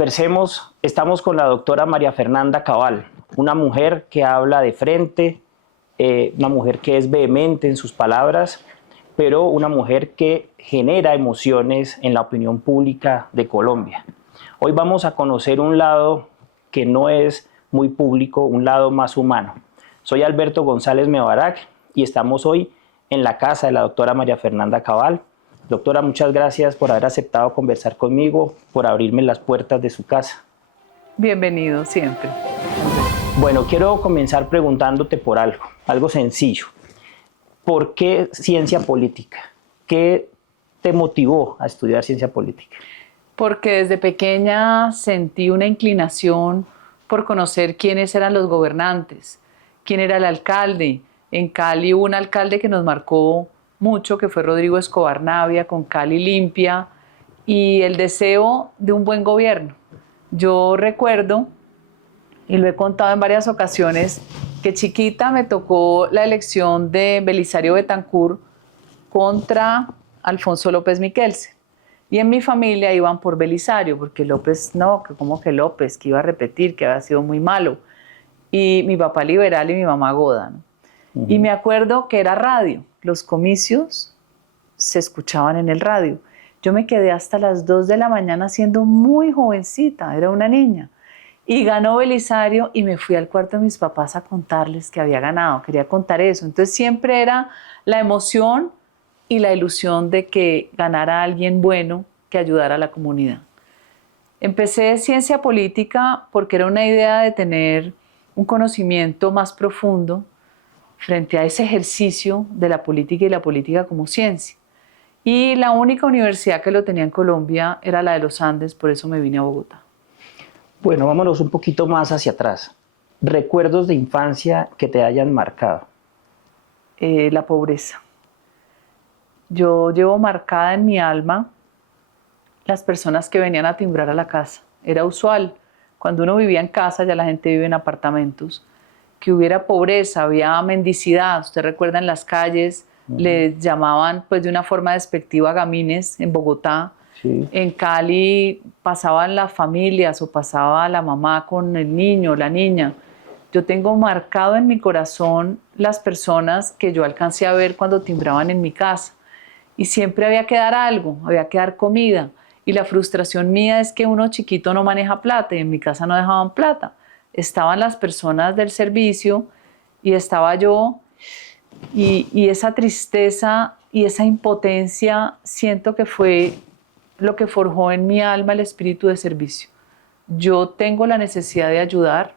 conversemos, estamos con la doctora María Fernanda Cabal, una mujer que habla de frente, una mujer que es vehemente en sus palabras, pero una mujer que genera emociones en la opinión pública de Colombia. Hoy vamos a conocer un lado que no es muy público, un lado más humano. Soy Alberto González Mebarak y estamos hoy en la casa de la doctora María Fernanda Cabal. Doctora, muchas gracias por haber aceptado conversar conmigo, por abrirme las puertas de su casa. Bienvenido siempre. Bueno, quiero comenzar preguntándote por algo sencillo. ¿Por qué ciencia política? ¿Qué te motivó a estudiar ciencia política? Porque desde pequeña sentí una inclinación por conocer quiénes eran los gobernantes, quién era el alcalde. En Cali hubo un alcalde que nos marcó mucho, que fue Rodrigo Escobar Navia, con Cali limpia, y el deseo de un buen gobierno. Yo recuerdo, y lo he contado en varias ocasiones, que chiquita me tocó la elección de Belisario Betancur contra Alfonso López Miquelsen. Y en mi familia iban por Belisario, porque López, no, que como que López, que iba a repetir, que había sido muy malo. Y mi papá liberal y mi mamá goda, ¿no? Y me acuerdo que era radio, los comicios se escuchaban en el radio. Yo me quedé hasta las 2 de la mañana siendo muy jovencita, era una niña. Y ganó Belisario y me fui al cuarto de mis papás a contarles que había ganado, quería contar eso. Entonces siempre era la emoción y la ilusión de que ganara alguien bueno que ayudara a la comunidad. Empecé ciencia política porque era una idea de tener un conocimiento más profundo frente a ese ejercicio de la política y la política como ciencia. Y la única universidad que lo tenía en Colombia era la de los Andes, por eso me vine a Bogotá. Bueno, vámonos un poquito más hacia atrás. ¿Recuerdos de infancia que te hayan marcado? La pobreza. Yo llevo marcada en mi alma las personas que venían a timbrar a la casa. Era usual, cuando uno vivía en casa, ya la gente vive en apartamentos, que hubiera pobreza, había mendicidad. Usted recuerda en las calles, les llamaban pues de una forma despectiva gamines en Bogotá. Sí. En Cali pasaban las familias o pasaba la mamá con el niño, la niña. Yo tengo marcado en mi corazón las personas que yo alcancé a ver cuando timbraban en mi casa. Y siempre había que dar algo, había que dar comida. Y la frustración mía es que uno chiquito no maneja plata y en mi casa no dejaban plata. Estaban las personas del servicio y estaba yo y esa tristeza y esa impotencia siento que fue lo que forjó en mi alma el espíritu de servicio. Yo tengo la necesidad de ayudar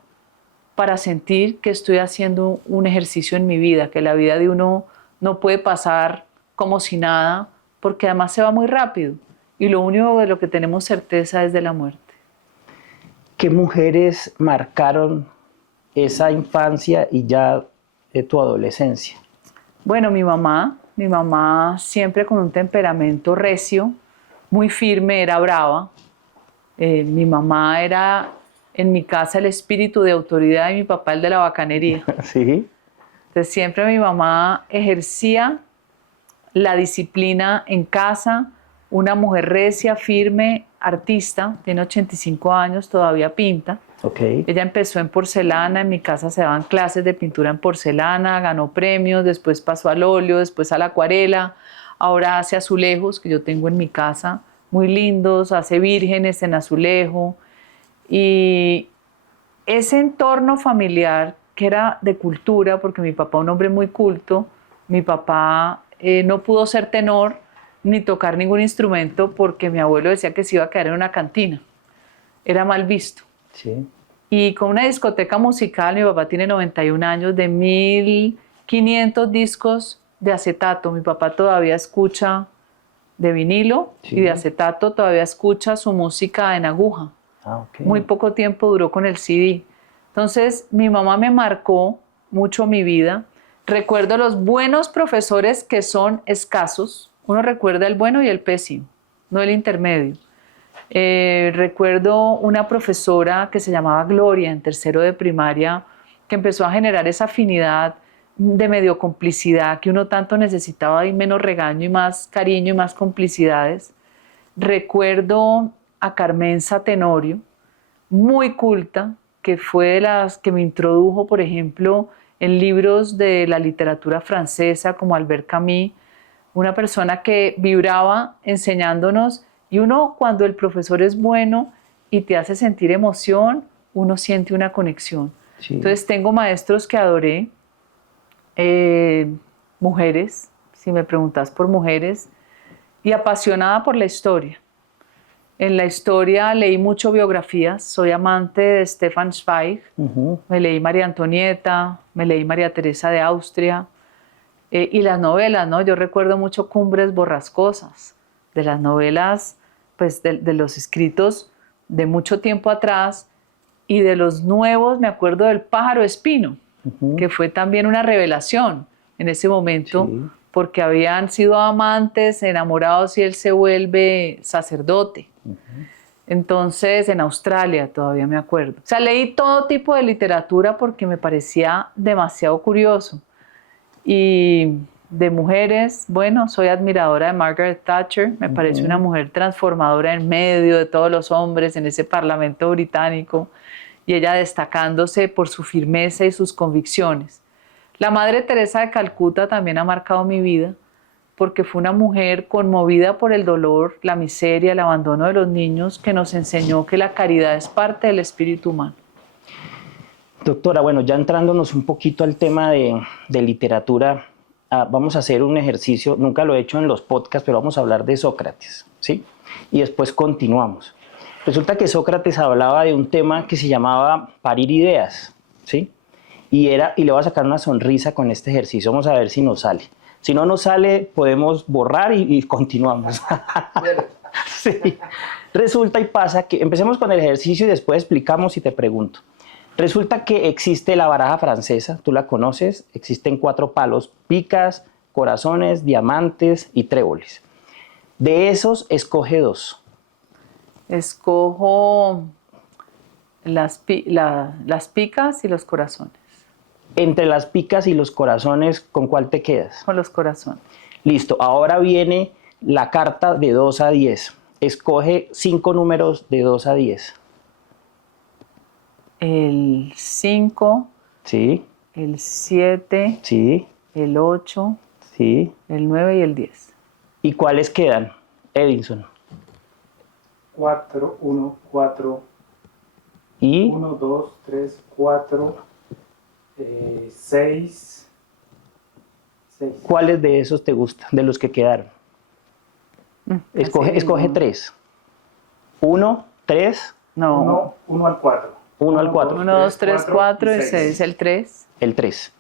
para sentir que estoy haciendo un ejercicio en mi vida, que la vida de uno no puede pasar como si nada, porque además se va muy rápido y lo único de lo que tenemos certeza es de la muerte. ¿Qué mujeres marcaron esa infancia y ya de tu adolescencia? Bueno, mi mamá siempre con un temperamento recio, muy firme, era brava. Mi mamá era en mi casa el espíritu de autoridad y mi papá el de la bacanería. Sí. Entonces siempre mi mamá ejercía la disciplina en casa, una mujer recia, firme, artista, tiene 85 años, todavía pinta. Okay. Ella empezó en porcelana, en mi casa se daban clases de pintura en porcelana, ganó premios, después pasó al óleo, después a la acuarela, ahora hace azulejos que yo tengo en mi casa, muy lindos, hace vírgenes en azulejo. Y ese entorno familiar que era de cultura, porque mi papá un hombre muy culto, mi papá no pudo ser tenor ni tocar ningún instrumento porque mi abuelo decía que se iba a quedar en una cantina, era mal visto. Sí. Y con una discoteca musical, mi papá tiene 91 años, de 1500 discos de acetato. Mi papá todavía escucha de vinilo, sí, y de acetato, todavía escucha su música en aguja. Okay. Muy poco tiempo duró con el CD. Entonces, mi mamá me marcó mucho mi vida. Recuerdo los buenos profesores que son escasos. Uno recuerda el bueno y el pésimo, no el intermedio. Recuerdo una profesora que se llamaba Gloria en tercero de primaria, que empezó a generar esa afinidad de medio complicidad que uno tanto necesitaba, y menos regaño y más cariño y más complicidades. Recuerdo a Carmenza Tenorio, muy culta, que fue de las que me introdujo, por ejemplo, en libros de la literatura francesa como Albert Camus, una persona que vibraba enseñándonos, y uno cuando el profesor es bueno y te hace sentir emoción, uno siente una conexión. Sí. Entonces tengo maestros que adoré, mujeres, si me preguntas por mujeres, y apasionada por la historia. En la historia leí mucho biografías, soy amante de Stefan Zweig, me leí María Antonieta, me leí María Teresa de Austria, y las novelas, ¿no? Yo recuerdo mucho Cumbres Borrascosas, de las novelas, pues de los escritos de mucho tiempo atrás, y de los nuevos me acuerdo del Pájaro Espino, que fue también una revelación en ese momento, Sí. porque habían sido amantes, enamorados, y él se vuelve sacerdote. Entonces, en Australia todavía me acuerdo. O sea, leí todo tipo de literatura porque me parecía demasiado curioso. Y de mujeres, bueno, soy admiradora de Margaret Thatcher, me parece una mujer transformadora en medio de todos los hombres en ese Parlamento británico, y ella destacándose por su firmeza y sus convicciones. La Madre Teresa de Calcuta también ha marcado mi vida, porque fue una mujer conmovida por el dolor, la miseria, el abandono de los niños, que nos enseñó que la caridad es parte del espíritu humano. Doctora, bueno, ya entrándonos un poquito al tema de literatura, vamos a hacer un ejercicio, nunca lo he hecho en los podcasts, pero vamos a hablar de Sócrates, ¿sí? Y después continuamos. Resulta que Sócrates hablaba de un tema que se llamaba parir ideas, ¿sí? Y le voy a sacar una sonrisa con este ejercicio, vamos a ver si nos sale. Si no nos sale, podemos borrar y continuamos. Sí. Resulta y pasa que, empecemos con el ejercicio y después explicamos y te pregunto. Resulta que existe la baraja francesa, tú la conoces, existen 4 palos, picas, corazones, diamantes y tréboles. De esos, escoge 2. Escojo las picas y los corazones. Entre las picas y los corazones, ¿con cuál te quedas? Con los corazones. Listo, ahora viene la carta de 2 a 10. Escoge 5 números de 2 a 10. El 5, Sí, el 7, sí, el 8, sí. el 9 y el 10. ¿Y cuáles quedan, Edinson? 4, 1, 4, ¿Y 1, 2, 3, 4, 6. cuáles de esos te gustan, de los que quedaron? Escoge 3. 1, 3, No. 1 al 4. 1 al 4. 1, 2, 3, 4 y 6. El 3. El 3.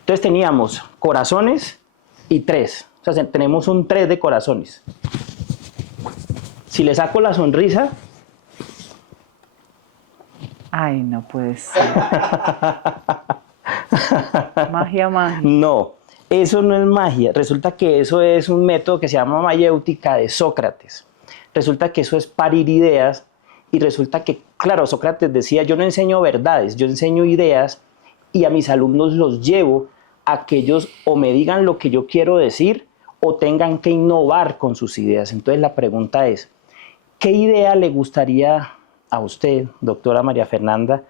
Entonces teníamos corazones y 3. O sea, tenemos un 3 de corazones. Si le saco la sonrisa, Ay, no puede ser. Magia. no, eso no es magia. Resulta que eso es un método que se llama mayéutica de Sócrates. Resulta que eso es parir ideas, y resulta que, claro, Sócrates decía, yo no enseño verdades, yo enseño ideas, y a mis alumnos los llevo a que ellos o me digan lo que yo quiero decir o tengan que innovar con sus ideas. Entonces la pregunta es, ¿qué idea le gustaría a usted, doctora María Fernanda,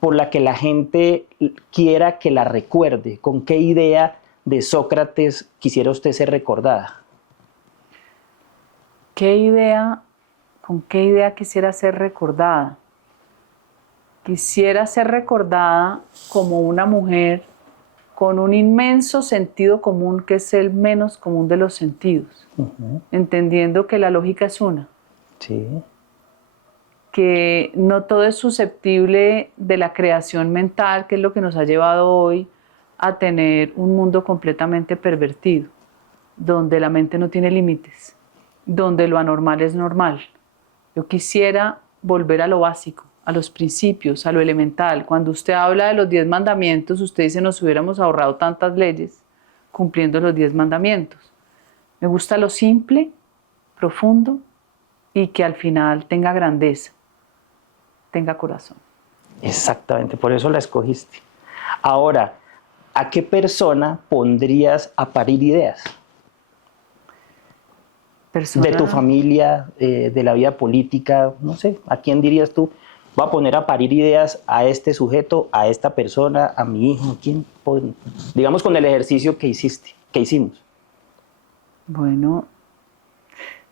por la que la gente quiera que la recuerde? ¿Con qué idea de Sócrates quisiera usted ser recordada? ¿Con qué idea quisiera ser recordada? Quisiera ser recordada como una mujer con un inmenso sentido común, que es el menos común de los sentidos, entendiendo que la lógica es una. Sí. Que no todo es susceptible de la creación mental, que es lo que nos ha llevado hoy a tener un mundo completamente pervertido, donde la mente no tiene límites, donde lo anormal es normal. Yo quisiera volver a lo básico, a los principios, a lo elemental. Cuando usted habla de los 10 mandamientos, usted dice, nos hubiéramos ahorrado tantas leyes cumpliendo los 10 mandamientos. Me gusta lo simple, profundo, y que al final tenga grandeza, tenga corazón. Exactamente, por eso la escogiste. Ahora, ¿a qué persona pondrías a parir ideas? De tu familia, de la vida política, no sé, ¿a quién dirías tú? voy a poner a parir ideas a este sujeto, a esta persona, a mi hijo, digamos con el ejercicio que hicimos. Bueno,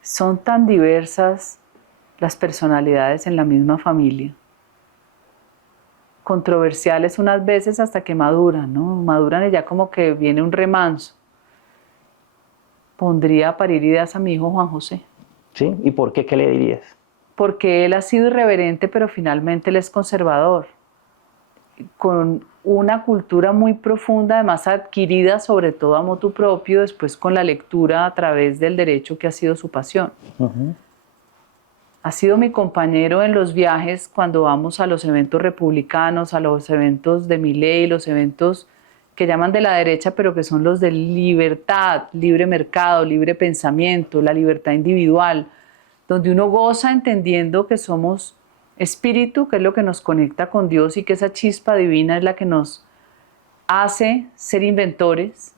son tan diversas las personalidades en la misma familia, controversiales unas veces hasta que maduran, ¿no? Maduran y ya como que viene un remanso. Pondría a parir ideas a mi hijo Juan José. ¿Sí? ¿Y por qué? ¿Qué le dirías? Porque él ha sido irreverente, pero finalmente él es conservador, con una cultura muy profunda, además adquirida sobre todo a motu propio, después con la lectura a través del derecho que ha sido su pasión. Ha sido mi compañero en los viajes cuando vamos a los eventos republicanos, a los eventos de Milei, los eventos que llaman de la derecha, pero que son los de libertad, libre mercado, libre pensamiento, la libertad individual, donde uno goza entendiendo que somos espíritu, que es lo que nos conecta con Dios y que esa chispa divina es la que nos hace ser inventores,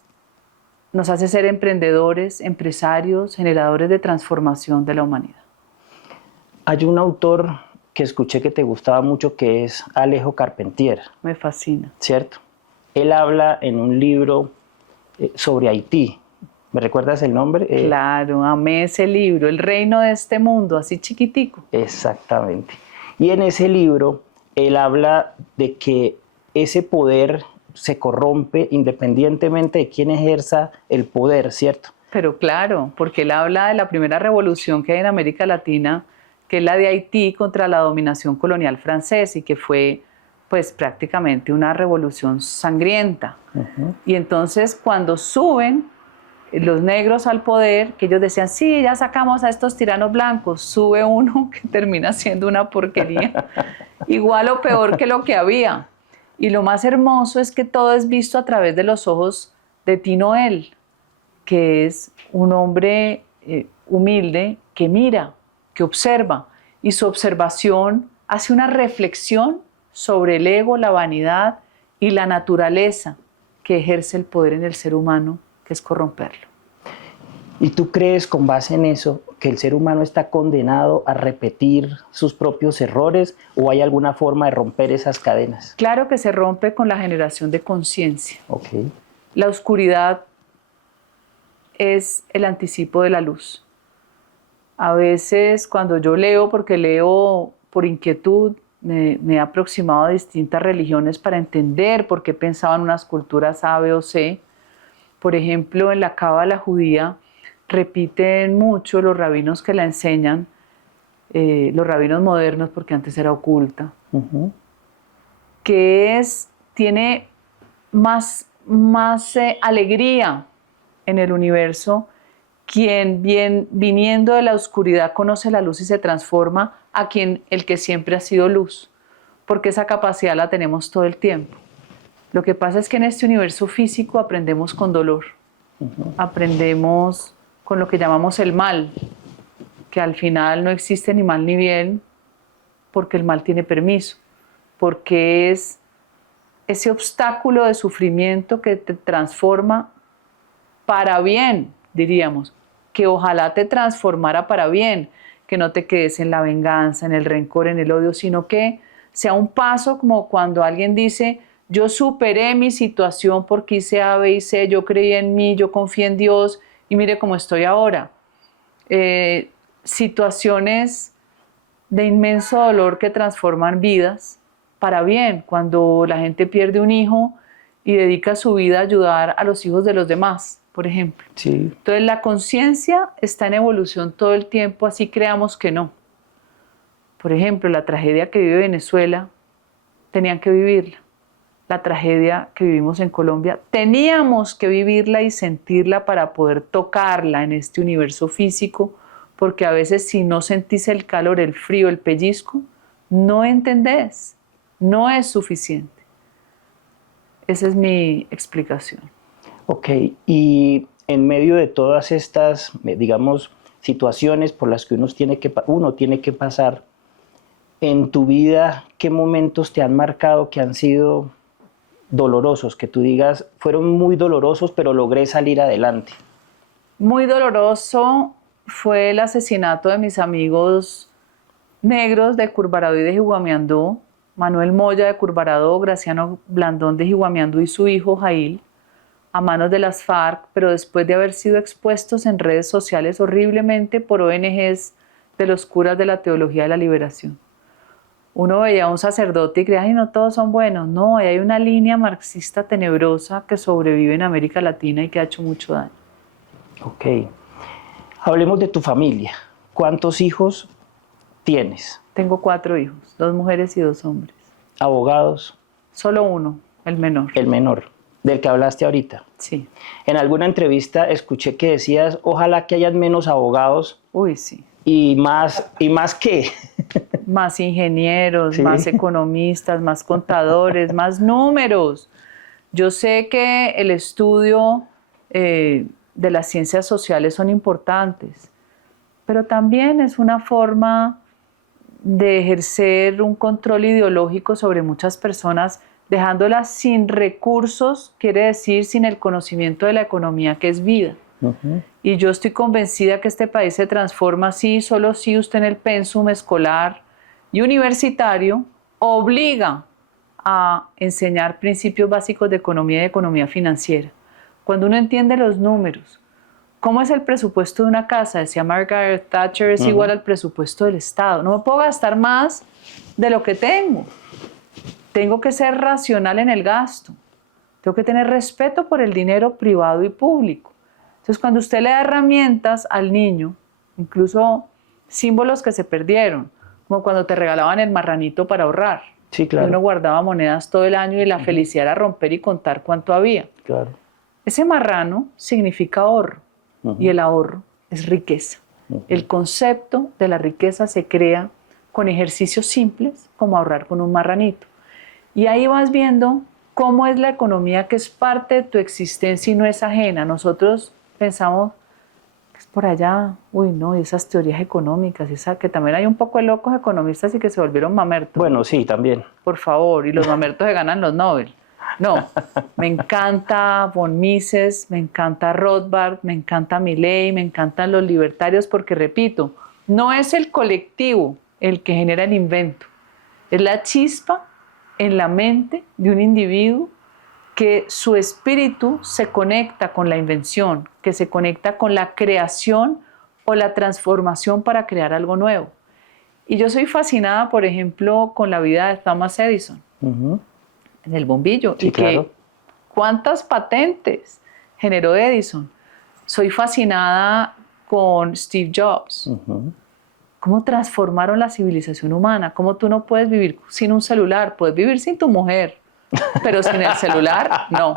nos hace ser emprendedores, empresarios, generadores de transformación de la humanidad. Hay un autor que escuché que te gustaba mucho que es Alejo Carpentier. Me fascina. ¿Cierto? Él habla en un libro sobre Haití. ¿Me recuerdas el nombre? Claro, amé ese libro, El reino de este mundo, así chiquitico. Exactamente. Y en ese libro, él habla de que ese poder se corrompe independientemente de quién ejerza el poder, ¿cierto? Pero claro, porque él habla de la primera revolución que hay en América Latina, que es la de Haití contra la dominación colonial francesa y que fue pues prácticamente una revolución sangrienta. Y entonces cuando suben los negros al poder, que ellos decían, sí, ya sacamos a estos tiranos blancos, sube uno que termina siendo una porquería, igual o peor que lo que había. Y lo más hermoso es que todo es visto a través de los ojos de Tino El, que es un hombre humilde que mira, que observa, y su observación hace una reflexión sobre el ego, la vanidad y la naturaleza que ejerce el poder en el ser humano, que es corromperlo. ¿Y tú crees, con base en eso, que el ser humano está condenado a repetir sus propios errores o hay alguna forma de romper esas cadenas? Claro que se rompe con la generación de conciencia. Okay. La oscuridad es el anticipo de la luz. A veces cuando yo leo, porque leo por inquietud, me he aproximado a distintas religiones para entender por qué pensaban unas culturas A, B o C. Por ejemplo, en la cábala judía repiten mucho los rabinos que la enseñan, los rabinos modernos, porque antes era oculta, que tiene más alegría en el universo quien viniendo de la oscuridad conoce la luz y se transforma a el que siempre ha sido luz, porque esa capacidad la tenemos todo el tiempo. Lo que pasa es que en este universo físico aprendemos con dolor, aprendemos con lo que llamamos el mal, que al final no existe ni mal ni bien, porque el mal tiene permiso, porque es ese obstáculo de sufrimiento que te transforma para bien, diríamos, que ojalá te transformara para bien, que no te quedes en la venganza, en el rencor, en el odio, sino que sea un paso como cuando alguien dice, yo superé mi situación porque hice A, B y C, yo creí en mí, yo confié en Dios y mire cómo estoy ahora. Situaciones de inmenso dolor que transforman vidas para bien, cuando la gente pierde un hijo y dedica su vida a ayudar a los hijos de los demás, por ejemplo. Sí. Entonces la conciencia está en evolución todo el tiempo, así creamos que no. Por ejemplo, la tragedia que vive Venezuela, tenían que vivirla. La tragedia que vivimos en Colombia, teníamos que vivirla y sentirla para poder tocarla en este universo físico, porque a veces si no sentís el calor, el frío, el pellizco, no entendés, no es suficiente. Esa es mi explicación. Ok, y en medio de todas estas, digamos, situaciones por las que uno tiene que pasar, en tu vida, ¿qué momentos te han marcado que han sido dolorosos? Que tú digas, fueron muy dolorosos, pero logré salir adelante. Muy doloroso fue el asesinato de mis amigos negros de Curvarado y de Jiguamiandó, Manuel Moya de Curvarado, Graciano Blandón de Jiguamiandó y su hijo Jail, a manos de las FARC, pero después de haber sido expuestos en redes sociales horriblemente por ONGs de los curas de la teología de la liberación. Uno veía a un sacerdote y creía, ay, no todos son buenos. No, ahí hay una línea marxista tenebrosa que sobrevive en América Latina y que ha hecho mucho daño. Ok. Hablemos de tu familia. ¿Cuántos hijos tienes? Tengo 4 hijos, 2 mujeres y 2 hombres. ¿Abogados? Solo uno, el menor. El menor, del que hablaste ahorita. Sí. En alguna entrevista escuché que decías, ojalá que hayan menos abogados. Uy, sí. ¿Y más qué? Más ingenieros, Sí. más economistas, más contadores, más números. Yo sé que el estudio de las ciencias sociales son importantes, pero también es una forma de ejercer un control ideológico sobre muchas personas, dejándolas sin recursos, quiere decir sin el conocimiento de la economía, que es vida. Uh-huh. Y yo estoy convencida que este país se transforma si, solo si usted en el pensum escolar y universitario obliga a enseñar principios básicos de economía y de economía financiera. Cuando uno entiende los números, ¿cómo es el presupuesto de una casa? Decía Margaret Thatcher, es igual al presupuesto del Estado. No me puedo gastar más de lo que tengo. Tengo que ser racional en el gasto. Tengo que tener respeto por el dinero privado y público. Entonces, cuando usted le da herramientas al niño, incluso símbolos que se perdieron, como cuando te regalaban el marranito para ahorrar. Sí, claro. Y uno guardaba monedas todo el año y la felicidad era romper y contar cuánto había. Claro. Ese marrano significa ahorro. Y el ahorro es riqueza. El concepto de la riqueza se crea con ejercicios simples, como ahorrar con un marranito. Y ahí vas viendo cómo es la economía que es parte de tu existencia y no es ajena. Nosotros pensamos que es por allá, uy no, y esas teorías económicas, que también hay un poco de locos economistas y que se volvieron mamertos. Bueno, sí, también. Por favor, y los mamertos se ganan los Nobel. No, me encanta von Mises, me encanta Rothbard, me encanta Milley, me encantan los libertarios porque, repito, no es el colectivo el que genera el invento, es la chispa en la mente de un individuo que su espíritu se conecta con la invención, que se conecta con la creación o la transformación para crear algo nuevo. Y yo soy fascinada, por ejemplo, con la vida de Thomas Edison. En el bombillo. Sí, y claro. que cuántas patentes generó Edison. Soy fascinada con Steve Jobs. Cómo transformaron la civilización humana. Cómo tú no puedes vivir sin un celular. Puedes vivir sin tu mujer, pero sin el celular, no.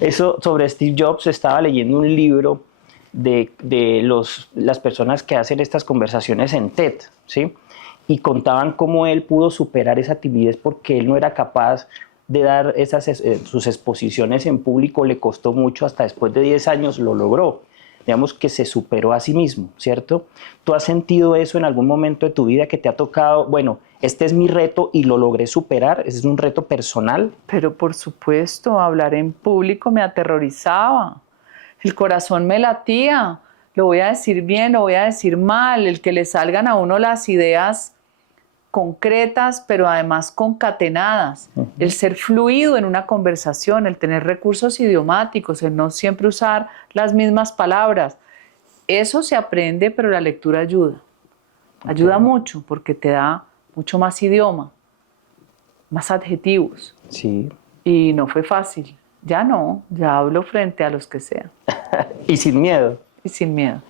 Eso sobre Steve Jobs, estaba leyendo un libro de las personas que hacen estas conversaciones en TED, ¿sí? Y contaban cómo él pudo superar esa timidez porque él no era capaz de dar sus exposiciones en público, le costó mucho, hasta después de 10 años lo logró. Digamos que se superó a sí mismo, ¿cierto? ¿Tú has sentido eso en algún momento de tu vida que te ha tocado, bueno, este es mi reto y lo logré superar? ¿Ese es un reto personal? Pero por supuesto, hablar en público me aterrorizaba. El corazón me latía. Lo voy a decir bien, lo voy a decir mal. El que le salgan a uno las ideas concretas, pero además concatenadas. El ser fluido en una conversación, el tener recursos idiomáticos, el no siempre usar las mismas palabras. Eso se aprende, pero la lectura ayuda. Ayuda mucho porque te da mucho más idioma, más adjetivos. Sí. Y no fue fácil. Ya no, ya hablo frente a los que sean. Y sin miedo. Y sin miedo.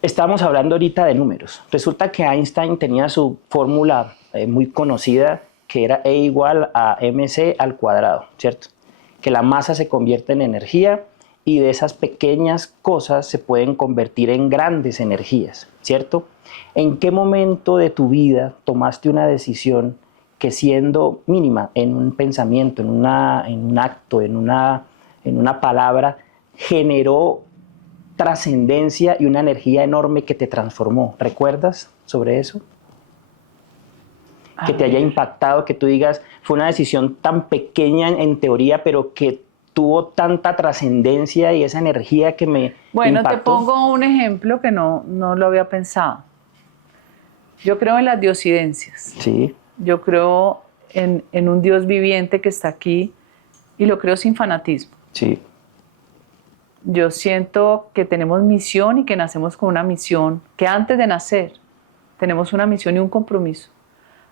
Estamos hablando ahorita de números. Resulta que Einstein tenía su fórmula muy conocida, que era E igual a mc al cuadrado, ¿cierto? Que la masa se convierte en energía y de esas pequeñas cosas se pueden convertir en grandes energías, ¿cierto? ¿En qué momento de tu vida tomaste una decisión que, siendo mínima en un pensamiento, en un acto, en una palabra, generó trascendencia y una energía enorme que te transformó? ¿Recuerdas sobre eso? Que te haya impactado, que tú digas, fue una decisión tan pequeña en teoría, pero que tuvo tanta trascendencia y esa energía que me Bueno, impactó. te pongo un ejemplo que no lo había pensado. Yo creo en las diosidencias. Sí, Yo creo en un Dios viviente que está aquí y lo creo sin fanatismo. sí, Yo siento que tenemos misión y que nacemos con una misión, que antes de nacer tenemos una misión y un compromiso.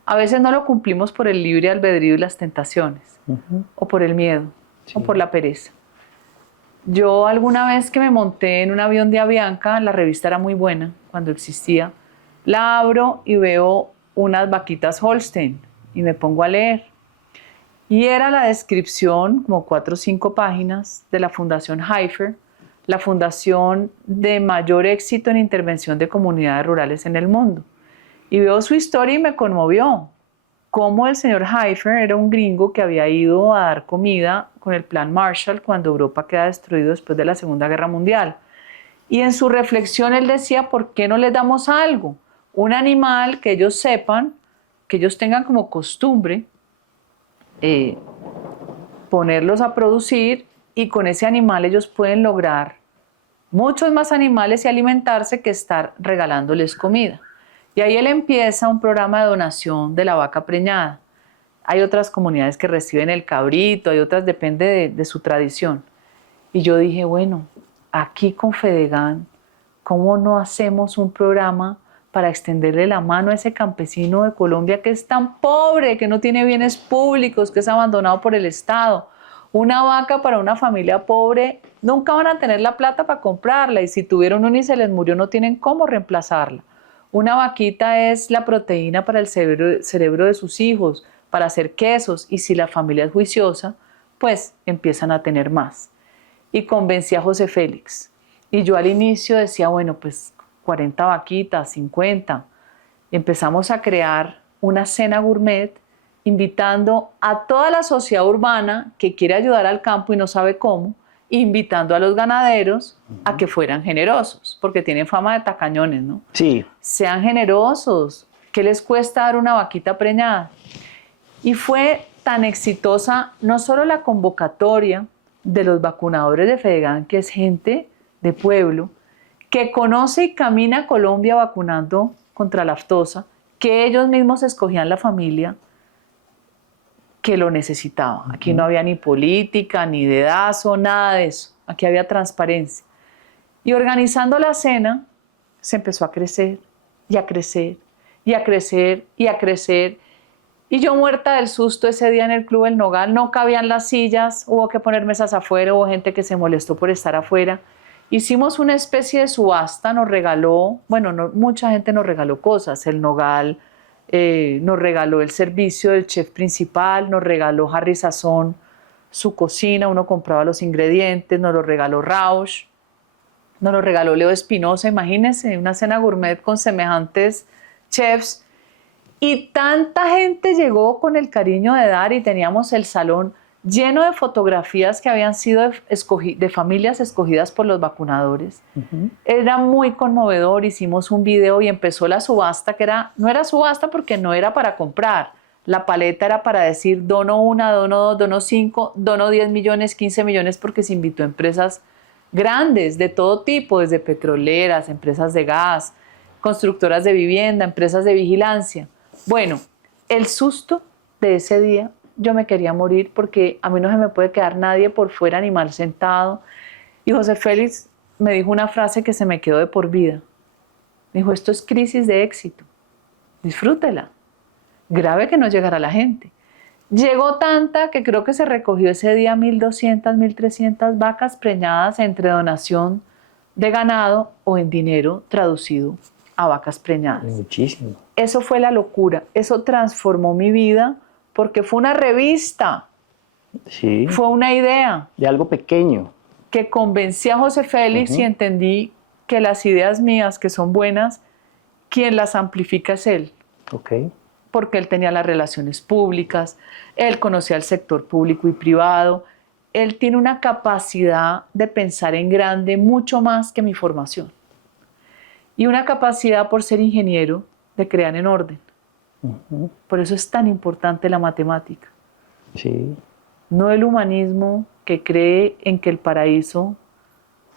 A veces no lo cumplimos por el libre albedrío y las tentaciones, o por el miedo, sí. o por la pereza. Yo alguna vez que me monté en un avión de Avianca, la revista era muy buena cuando existía, la abro y veo unas vaquitas Holstein y me pongo a leer. Y era la descripción, como 4 o 5 páginas, de la Fundación Heifer, la fundación de mayor éxito en intervención de comunidades rurales en el mundo. Y veo su historia y me conmovió. Cómo el señor Heifer era un gringo que había ido a dar comida con el Plan Marshall cuando Europa queda destruido después de la Segunda Guerra Mundial. Y en su reflexión él decía, ¿por qué no les damos algo? Un animal que ellos sepan, que ellos tengan como costumbre, ponerlos a producir, y con ese animal ellos pueden lograr muchos más animales y alimentarse que estar regalándoles comida. Y ahí él empieza un programa de donación de la vaca preñada. Hay otras comunidades que reciben el cabrito, hay otras, depende de su tradición. Y yo dije, bueno, aquí con Fedegan, ¿cómo no hacemos un programa para extenderle la mano a ese campesino de Colombia que es tan pobre, que no tiene bienes públicos, que es abandonado por el Estado? Una vaca para una familia pobre, nunca van a tener la plata para comprarla, y si tuvieron una y se les murió, no tienen cómo reemplazarla. Una vaquita es la proteína para el cerebro de sus hijos, para hacer quesos, y si la familia es juiciosa, pues empiezan a tener más. Y convencí a José Félix. Y yo al inicio decía, bueno, pues 40 vaquitas, 50. Empezamos a crear una cena gourmet invitando a toda la sociedad urbana que quiere ayudar al campo y no sabe cómo, invitando a los ganaderos a que fueran generosos, porque tienen fama de tacañones, ¿no? sí. Sean generosos. ¿Qué les cuesta dar una vaquita preñada? Y fue tan exitosa no solo la convocatoria de los vacunadores de Fedegan, que es gente de pueblo, que conoce y camina a Colombia vacunando contra la aftosa, que ellos mismos escogían la familia que lo necesitaba. Aquí no había ni política, ni dedazo, nada de eso. Aquí había transparencia. Y organizando la cena, se empezó a crecer, y a crecer, y a crecer, y a crecer. Y yo muerta del susto ese día en el Club El Nogal, no cabían las sillas, hubo que poner mesas afuera, hubo gente que se molestó por estar afuera. Hicimos una especie de subasta, nos regaló, bueno, no, mucha gente nos regaló cosas, el Nogal nos regaló el servicio del chef principal, nos regaló Harry Sazón su cocina, uno compraba los ingredientes, nos lo regaló Rausch, nos lo regaló Leo Espinosa, imagínense, una cena gourmet con semejantes chefs. Y tanta gente llegó con el cariño de dar, y teníamos el salón lleno de fotografías que habían sido de familias escogidas por los vacunadores. Era muy conmovedor, hicimos un video y empezó la subasta, que no era subasta porque no era para comprar. La paleta era para decir, dono 1, dono 2, dono 5, dono 10 millones, 15 millones, porque se invitó a empresas grandes de todo tipo, desde petroleras, empresas de gas, constructoras de vivienda, empresas de vigilancia. Bueno, el susto de ese día, yo me quería morir porque a mí no se me puede quedar nadie por fuera ni mal sentado. Y José Félix me dijo una frase que se me quedó de por vida. Me dijo, esto es crisis de éxito, disfrútela. Grave que no llegara la gente. Llegó tanta que creo que se recogió ese día 1.200, 1.300 vacas preñadas entre donación de ganado o en dinero traducido a vacas preñadas. Muchísimo. Eso fue la locura, eso transformó mi vida porque fue una revista, Sí. fue una idea De algo pequeño. que convencí a José Félix y entendí que las ideas mías, que son buenas, quien las amplifica es él. Ok. Porque él tenía las relaciones públicas, él conocía el sector público y privado, él tiene una capacidad de pensar en grande mucho más que mi formación. Y una capacidad, por ser ingeniero, de crear en orden. Por eso es tan importante la matemática. Sí. No el humanismo que cree en que el paraíso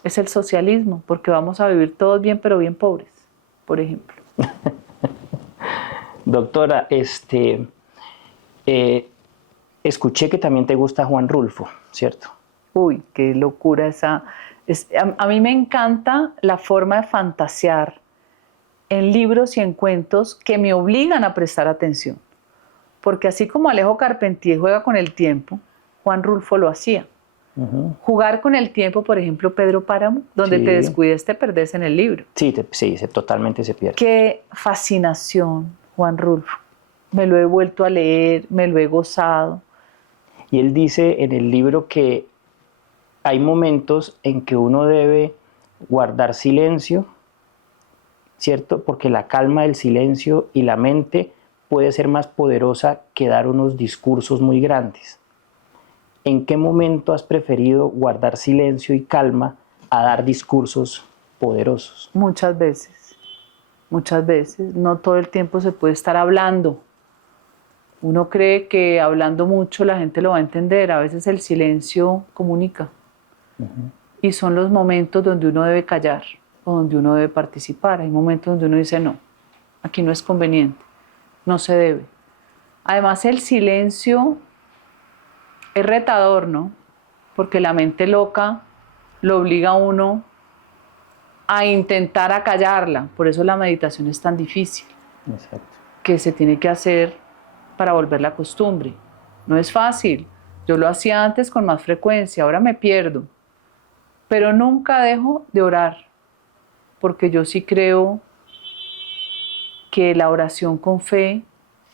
es el socialismo, porque vamos a vivir todos bien, pero bien pobres, por ejemplo. Doctora, escuché que también te gusta Juan Rulfo, ¿cierto? Uy, qué locura esa. A mí me encanta la forma de fantasear en libros y en cuentos que me obligan a prestar atención. Porque así como Alejo Carpentier juega con el tiempo, Juan Rulfo lo hacía. Jugar con el tiempo, por ejemplo, Pedro Páramo, donde te Sí. descuides te perdés en el libro. Sí, totalmente se pierde. Qué fascinación, Juan Rulfo. Me lo he vuelto a leer, me lo he gozado. Y él dice en el libro que hay momentos en que uno debe guardar silencio, ¿cierto? Porque la calma del silencio y la mente puede ser más poderosa que dar unos discursos muy grandes. ¿En qué momento has preferido guardar silencio y calma a dar discursos poderosos? Muchas veces, muchas veces. No todo el tiempo se puede estar hablando. Uno cree que hablando mucho la gente lo va a entender. A veces el silencio comunica. Y son los momentos donde uno debe callar o donde uno debe participar. Hay momentos donde uno dice, no, aquí no es conveniente, no se debe. Además, el silencio es retador, ¿no? Porque la mente loca lo obliga a uno a intentar acallarla. Por eso la meditación es tan difícil. Exacto. Que se tiene que hacer para volver la costumbre. No es fácil. Yo lo hacía antes con más frecuencia, ahora me pierdo. Pero nunca dejo de orar, porque yo sí creo que la oración con fe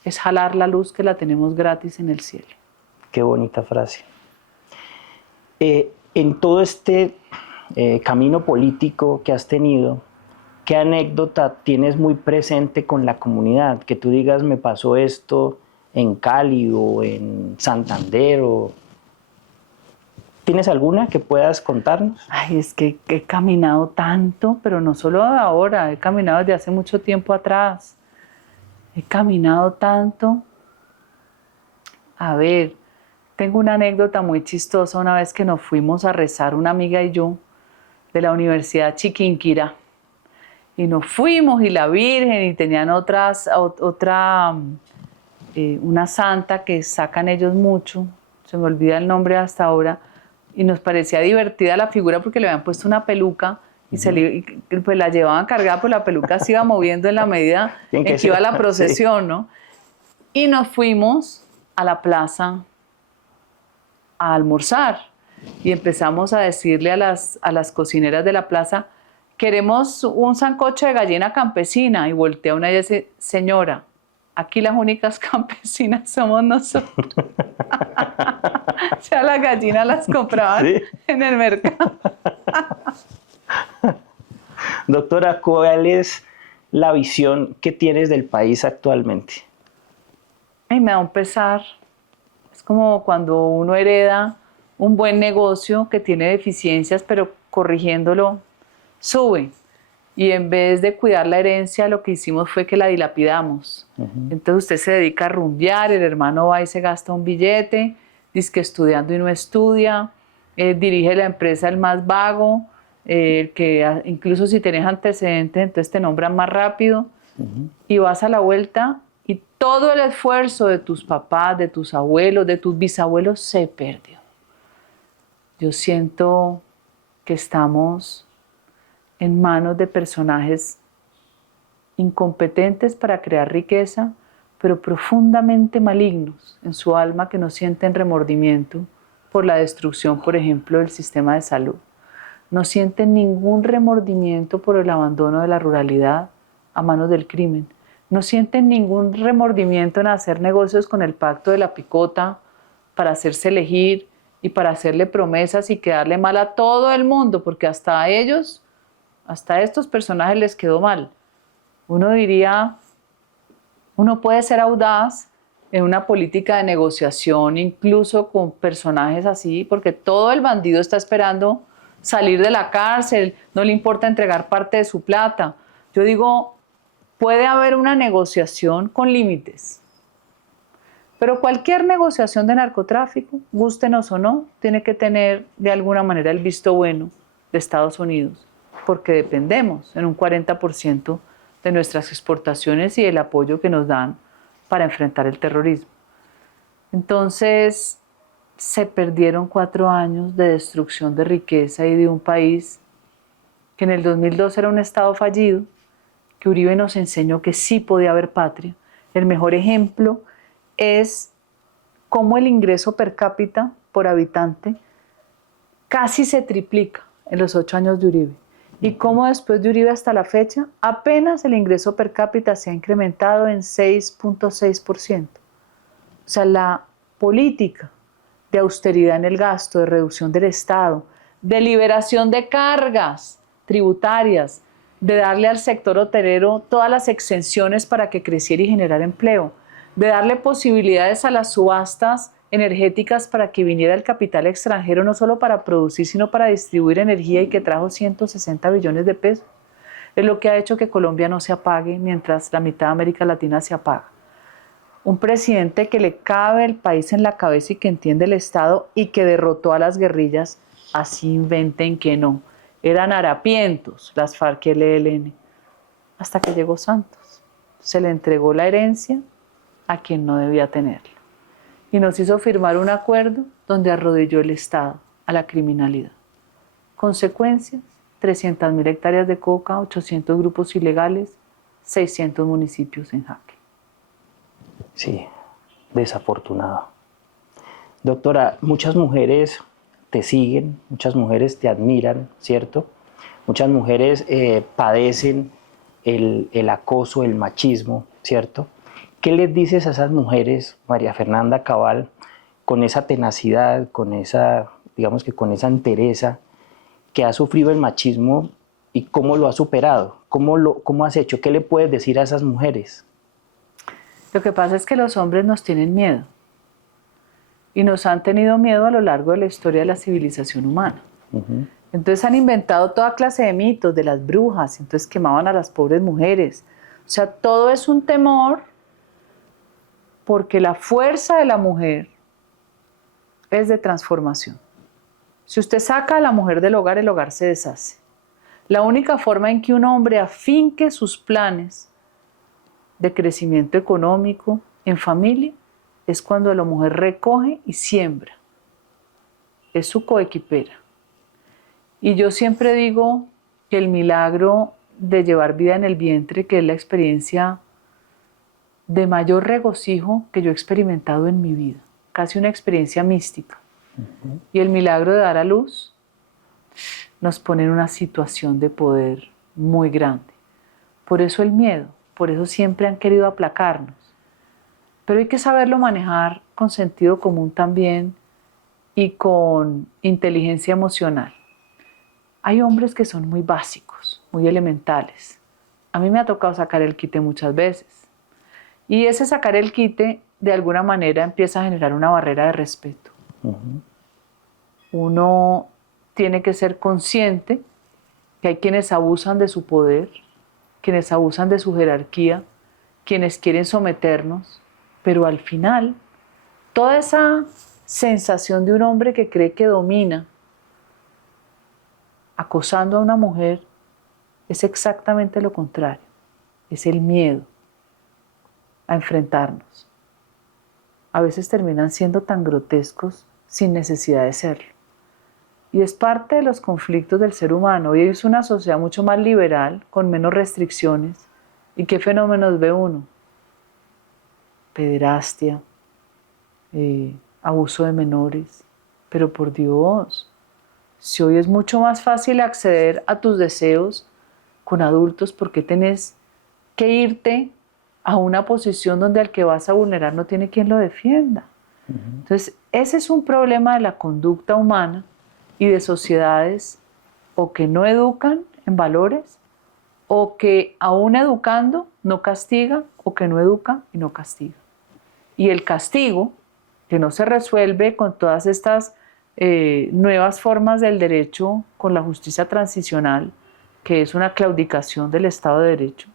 es jalar la luz que la tenemos gratis en el cielo. Qué bonita frase. En todo este camino político que has tenido, ¿qué anécdota tienes muy presente con la comunidad? Que tú digas, me pasó esto en Cali o en Santander. ¿Tienes alguna que puedas contarnos? Ay, es que he caminado tanto, pero no solo ahora, he caminado desde hace mucho tiempo atrás. He caminado tanto. A ver, tengo una anécdota muy chistosa una vez que nos fuimos a rezar una amiga y yo de la Universidad Chiquinquirá. Y nos fuimos y la Virgen y tenían una santa que sacan ellos mucho, se me olvida el nombre hasta ahora, y nos parecía divertida la figura porque le habían puesto una peluca y, pues la llevaban cargada, pues la peluca se iba moviendo en la medida en que iba la procesión, ¿no? Y nos fuimos a la plaza a almorzar y empezamos a decirle a las cocineras de la plaza, queremos un sancocho de gallina campesina, y voltea una y dice, señora, aquí las únicas campesinas somos nosotros. O sea, las gallinas las compraban en el mercado. Doctora, ¿cuál es la visión que tienes del país actualmente? Ay, me da un pesar. Es como cuando uno hereda un buen negocio que tiene deficiencias, pero corrigiéndolo, sube. Y en vez de cuidar la herencia, lo que hicimos fue que la dilapidamos. Entonces usted se dedica a rumbear, el hermano va y se gasta un billete, dice que estudiando y no estudia, dirige la empresa el más vago, que incluso si tenés antecedentes, entonces te nombran más rápido, y vas a la vuelta y todo el esfuerzo de tus papás, de tus abuelos, de tus bisabuelos se perdió. Yo siento que estamos en manos de personajes incompetentes para crear riqueza, pero profundamente malignos en su alma, que no sienten remordimiento por la destrucción, por ejemplo, del sistema de salud. No sienten ningún remordimiento por el abandono de la ruralidad a manos del crimen. No sienten ningún remordimiento en hacer negocios con el pacto de la picota para hacerse elegir y para hacerle promesas y quedarle mal a todo el mundo, porque hasta a ellos, hasta a estos personajes les quedó mal. Uno diría, uno puede ser audaz en una política de negociación, incluso con personajes así, porque todo el bandido está esperando salir de la cárcel, no le importa entregar parte de su plata. Yo digo, puede haber una negociación con límites, pero cualquier negociación de narcotráfico, gústenos o no, tiene que tener de alguna manera el visto bueno de Estados Unidos, porque dependemos en un 40% de nuestras exportaciones y el apoyo que nos dan para enfrentar el terrorismo. Entonces, se perdieron 4 años de destrucción de riqueza y de un país que en el 2002 era un estado fallido, que Uribe nos enseñó que sí podía haber patria. El mejor ejemplo es cómo el ingreso per cápita por habitante casi se triplica en los 8 años de Uribe. Y cómo después de Uribe hasta la fecha, apenas el ingreso per cápita se ha incrementado en 6.6%. O sea, la política de austeridad en el gasto, de reducción del Estado, de liberación de cargas tributarias, de darle al sector hotelero todas las exenciones para que creciera y generara empleo, de darle posibilidades a las subastas energéticas para que viniera el capital extranjero no solo para producir, sino para distribuir energía y que trajo 160 billones de pesos. Es lo que ha hecho que Colombia no se apague mientras la mitad de América Latina se apaga. Un presidente que le cabe el país en la cabeza y que entiende el Estado y que derrotó a las guerrillas, así inventen que no. Eran harapientos las FARC y el ELN, hasta que llegó Santos. Se le entregó la herencia a quien no debía tenerla. Y nos hizo firmar un acuerdo donde arrodilló el Estado a la criminalidad. Consecuencias: 300.000 hectáreas de coca, 800 grupos ilegales, 600 municipios en jaque. Sí, desafortunado. Doctora, muchas mujeres te siguen, muchas mujeres te admiran, ¿cierto? Muchas mujeres padecen el acoso, el machismo, ¿cierto? ¿Qué les dices a esas mujeres, María Fernanda Cabal, con esa tenacidad, con esa, digamos que con esa entereza, que ha sufrido el machismo y cómo lo ha superado? ¿Cómo has hecho? ¿Qué le puedes decir a esas mujeres? Lo que pasa es que los hombres nos tienen miedo y nos han tenido miedo a lo largo de la historia de la civilización humana. Entonces han inventado toda clase de mitos de las brujas, entonces quemaban a las pobres mujeres. O sea, todo es un temor porque la fuerza de la mujer es de transformación. Si usted saca a la mujer del hogar, el hogar se deshace. La única forma en que un hombre afinque sus planes de crecimiento económico en familia es cuando la mujer recoge y siembra. Es su coequipera. Y yo siempre digo que el milagro de llevar vida en el vientre, que es la experiencia de mayor regocijo que yo he experimentado en mi vida, casi una experiencia mística, y el milagro de dar a luz nos pone en una situación de poder muy grande. Por eso el miedo. Por eso siempre han querido aplacarnos. Pero hay que saberlo manejar con sentido común también y con inteligencia emocional. Hay hombres que son muy básicos, muy elementales. A mí me ha tocado sacar el quite muchas veces. Y ese sacar el quite, de alguna manera, empieza a generar una barrera de respeto. Uno tiene que ser consciente que hay quienes abusan de su poder, quienes abusan de su jerarquía, quienes quieren someternos, pero al final, toda esa sensación de un hombre que cree que domina, acosando a una mujer, es exactamente lo contrario, es el miedo a enfrentarnos. A veces terminan siendo tan grotescos sin necesidad de serlo. Y es parte de los conflictos del ser humano. Hoy es una sociedad mucho más liberal, con menos restricciones. ¿Y qué fenómenos ve uno? Pederastia, abuso de menores. Pero por Dios, si hoy es mucho más fácil acceder a tus deseos con adultos, ¿por qué tenés que irte a una posición donde al que vas a vulnerar no tiene quien lo defienda? Entonces, ese es un problema de la conducta humana y de sociedades o que no educan en valores, o que aún educando no castigan, o que no educan y no castigan. Y el castigo, que no se resuelve con todas estas nuevas formas del derecho, con la justicia transicional, que es una claudicación del Estado de Derecho,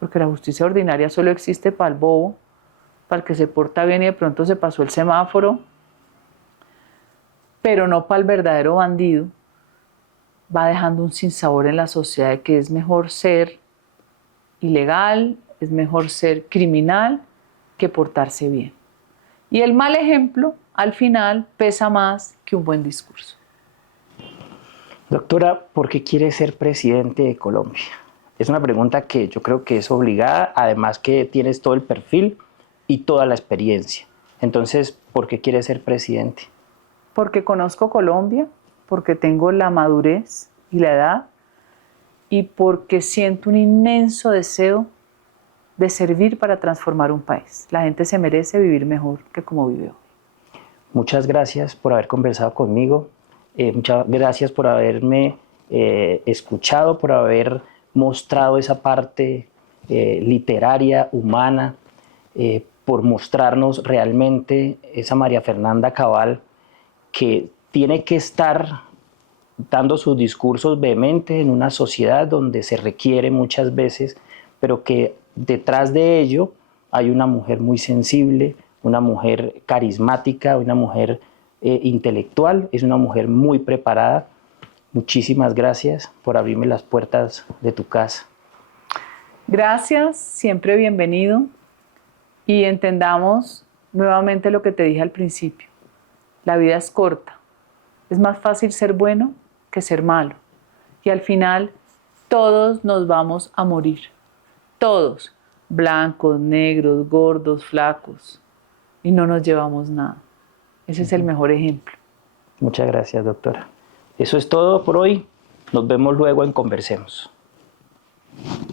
porque la justicia ordinaria solo existe para el bobo, para el que se porta bien y de pronto se pasó el semáforo, pero no para el verdadero bandido, va dejando un sinsabor en la sociedad de que es mejor ser ilegal, es mejor ser criminal que portarse bien. Y el mal ejemplo, al final, pesa más que un buen discurso. Doctora, ¿por qué quiere ser presidente de Colombia? Es una pregunta que yo creo que es obligada, además que tienes todo el perfil y toda la experiencia. Entonces, ¿por qué quiere ser presidente? Porque conozco Colombia, porque tengo la madurez y la edad, y porque siento un inmenso deseo de servir para transformar un país. La gente se merece vivir mejor que como vive hoy. Muchas gracias por haber conversado conmigo. Muchas gracias por haberme escuchado, por haber mostrado esa parte literaria, humana, por mostrarnos realmente esa María Fernanda Cabal que tiene que estar dando sus discursos vehementes en una sociedad donde se requiere muchas veces, pero que detrás de ello hay una mujer muy sensible, una mujer carismática, una mujer intelectual, es una mujer muy preparada. Muchísimas gracias por abrirme las puertas de tu casa. Gracias, siempre bienvenido. Y entendamos nuevamente lo que te dije al principio. La vida es corta. Es más fácil ser bueno que ser malo. Y al final todos nos vamos a morir. Todos. Blancos, negros, gordos, flacos. Y no nos llevamos nada. Ese es el mejor ejemplo. Muchas gracias, doctora. Eso es todo por hoy. Nos vemos luego en Conversemos.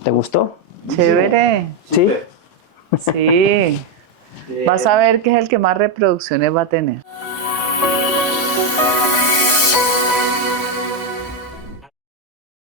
¿Te gustó? Chévere. ¿Sí? Sí. Vas a ver que es el que más reproducciones va a tener.